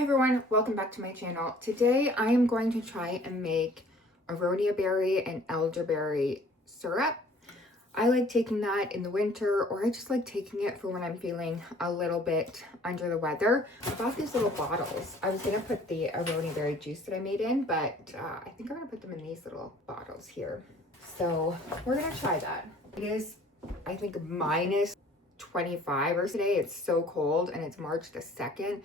Hi everyone, welcome back to my channel. Today I am going to try and make Aronia berry and elderberry syrup. I like taking that in the winter, or I just like taking it for when I'm feeling a little bit under the weather. I bought these little bottles. I was gonna put the Aronia berry juice that I made in, but I think I'm gonna put them in these little bottles here. So we're gonna try that. It is, I think, minus 25 or today. It's so cold and it's March the 2nd.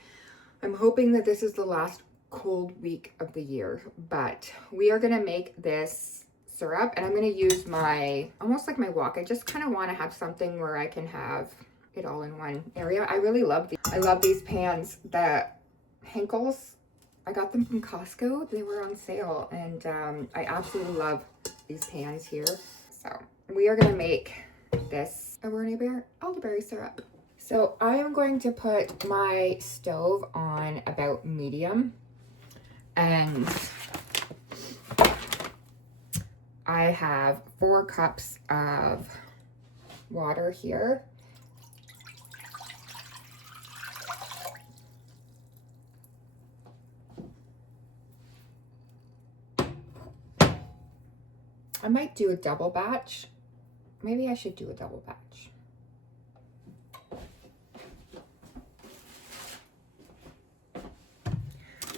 I'm hoping that this is the last cold week of the year, but we are gonna make this syrup and I'm gonna use my, almost like my wok. I just kind of want to have something where I can have it all in one area. I really love these. I love these pans. The Henkels, I got them from Costco. They were on sale and I absolutely love these pans here. So we are gonna make this Aronia elderberry syrup. So I am going to put my stove on about medium, and I have 4 cups of water here. I might do a double batch. Maybe I should do a double batch.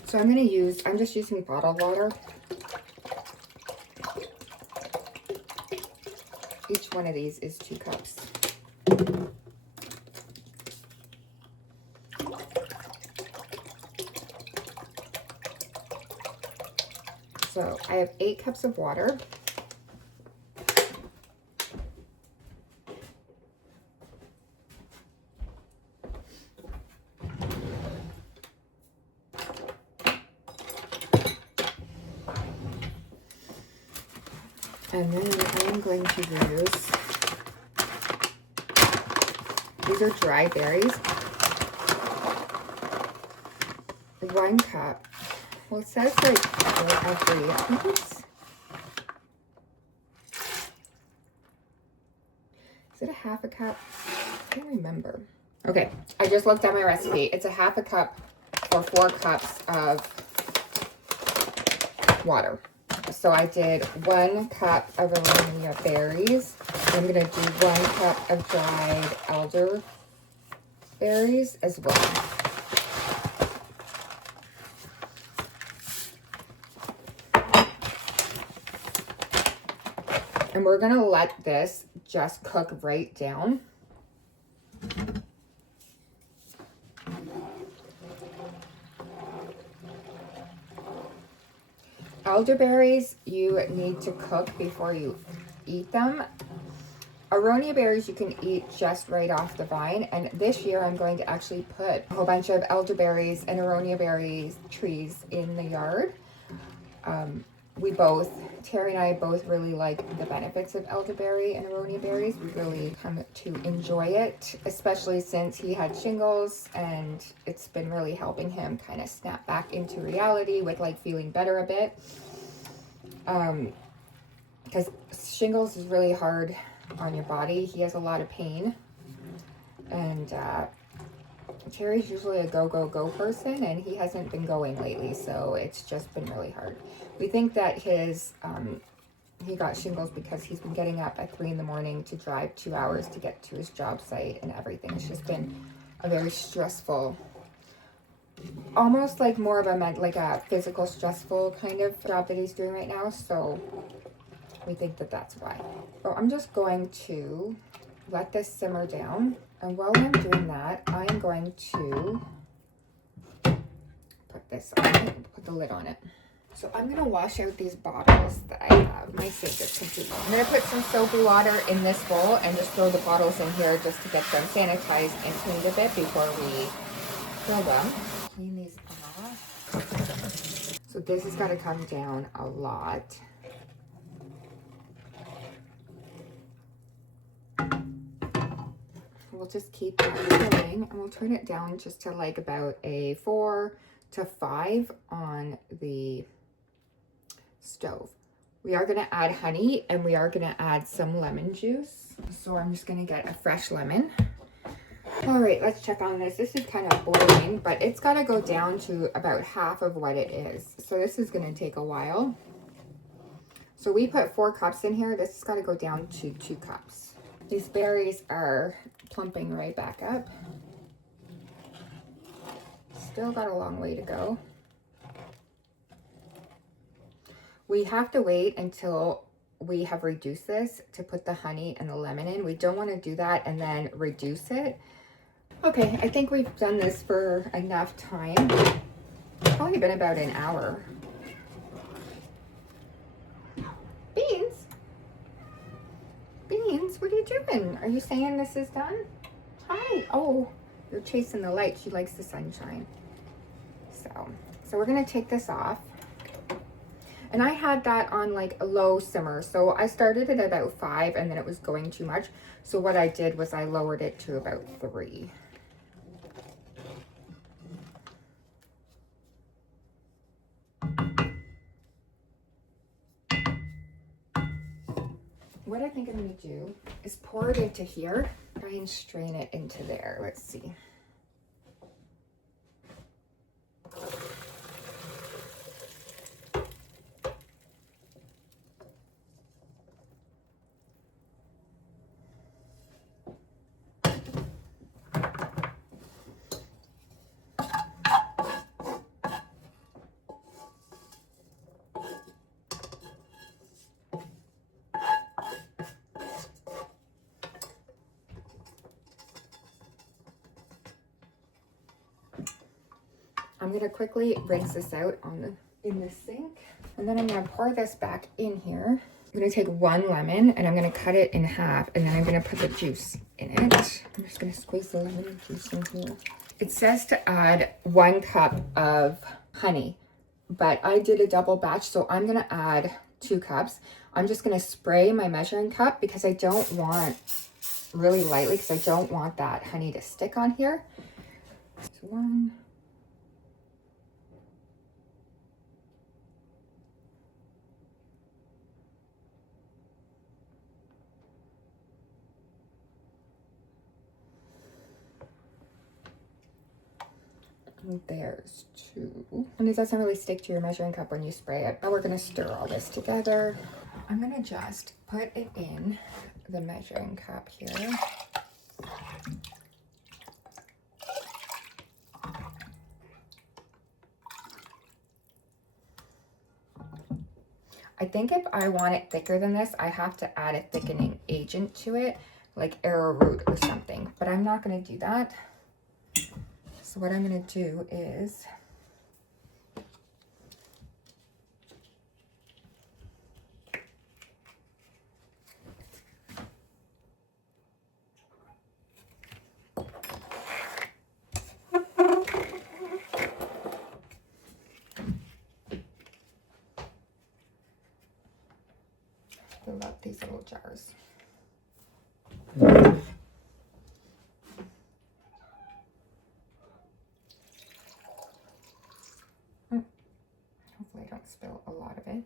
So I'm just using bottled water. Each one of these is 2 cups. So I have 8 cups of water. And then I am going to use, these are dry berries, 1 cup. Well, it says like every, I think it's, is it a half a cup? I can't remember. Okay, I just looked at my recipe. It's a half a cup or 4 cups of water. So I did 1 cup of Aronia berries. I'm gonna do 1 cup of dried elderberries as well. And we're gonna let this just cook right down. Elderberries, you need to cook before you eat them. Aronia berries you can eat just right off the vine, and this year I'm going to actually put a whole bunch of elderberries and Aronia berries trees in the yard. Terry and I both really like the benefits of elderberry and Aronia berries. We really come to enjoy it, especially since he had shingles, and it's been really helping him kind of snap back into reality with like feeling better a bit. Because shingles is really hard on your body. He has a lot of pain, and Terry's usually a go person, and he hasn't been going lately, so it's just been really hard. We think that he got shingles because he's been getting up at 3 in the morning to drive 2 hours to get to his job site and everything. It's just been a very stressful, almost like more of a physical stressful kind of job that he's doing right now. So we think that that's why. So I'm just going to let this simmer down. And while I'm doing that, I am going to put this on it, put the lid on it. So I'm going to wash out these bottles that I have. My sink is completely. I'm going to put some soapy water in this bowl and just throw the bottles in here just to get them sanitized and cleaned a bit before we fill them. Clean these off. So this has got to come down a lot. We'll just keep that going, and we'll turn it down just to like about a 4 to 5 on the stove. We are going to add honey, and we are going to add some lemon juice. So I'm just going to get a fresh lemon. All right, let's check on this. This is kind of boiling, but it's got to go down to about half of what it is. So this is going to take a while. So we put 4 cups in here. This has got to go down to 2 cups. These berries are plumping right back up. Still got a long way to go. We have to wait until we have reduced this to put the honey and the lemon in. We don't want to do that and then reduce it. Okay, I think we've done this for enough time. It's probably been about an hour. Beans? Beans, what are you doing? Are you saying this is done? Hi. Oh, you're chasing the light. She likes the sunshine. So we're gonna take this off. And I had that on like a low simmer. So I started it at about 5 and then it was going too much. So what I did was I lowered it to about 3. What I think I'm gonna do is pour it into here, try and strain it into there. Let's see. I'm gonna quickly rinse this out in the sink, and then I'm gonna pour this back in here. I'm gonna take 1 lemon and I'm gonna cut it in half, and then I'm gonna put the juice in it. I'm just gonna squeeze the lemon juice in here. It says to add 1 cup of honey, but I did a double batch, so I'm gonna add 2 cups. I'm just gonna spray my measuring cup because I don't want really lightly, because I don't want that honey to stick on here. So 1. There's 2. And it doesn't really stick to your measuring cup when you spray it. Now we're gonna stir all this together. I'm gonna just put it in the measuring cup here. I think if I want it thicker than this, I have to add a thickening agent to it, like arrowroot or something, but I'm not gonna do that. So what I'm gonna do is fill up these little jars. Hopefully I don't spill a lot of it.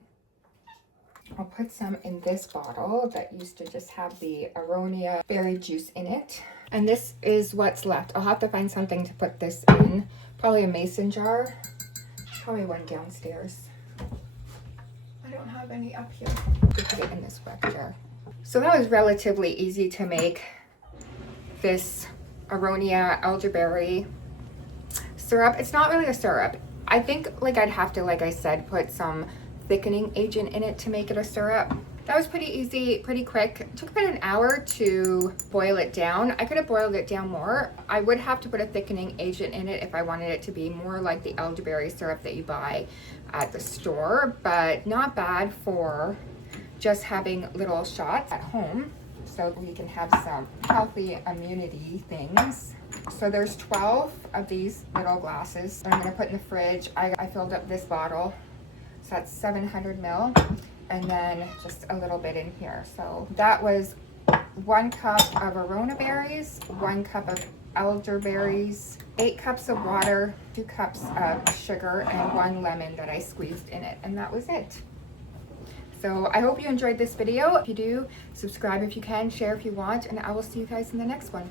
I'll put some in this bottle that used to just have the Aronia berry juice in it. And this is what's left. I'll have to find something to put this in. Probably a mason jar. Probably one downstairs. I don't have any up here. I'll put it in this wet jar. So that was relatively easy to make, this Aronia elderberry syrup. It's not really a syrup. I think like I'd have to, like I said, put some thickening agent in it to make it a syrup. That was pretty easy, pretty quick. It took about an hour to boil it down. I could have boiled it down more. I would have to put a thickening agent in it if I wanted it to be more like the elderberry syrup that you buy at the store, but not bad for just having little shots at home so we can have some healthy immunity things. So there's 12 of these little glasses that I'm gonna put in the fridge. I filled up this bottle, so that's 700 ml, and then just a little bit in here. So that was 1 cup of Aronia berries, 1 cup of elderberries, 8 cups of water, 2 cups of sugar, and 1 lemon that I squeezed in it, and that was it. So I hope you enjoyed this video. If you do, subscribe if you can, share if you want, and I will see you guys in the next one.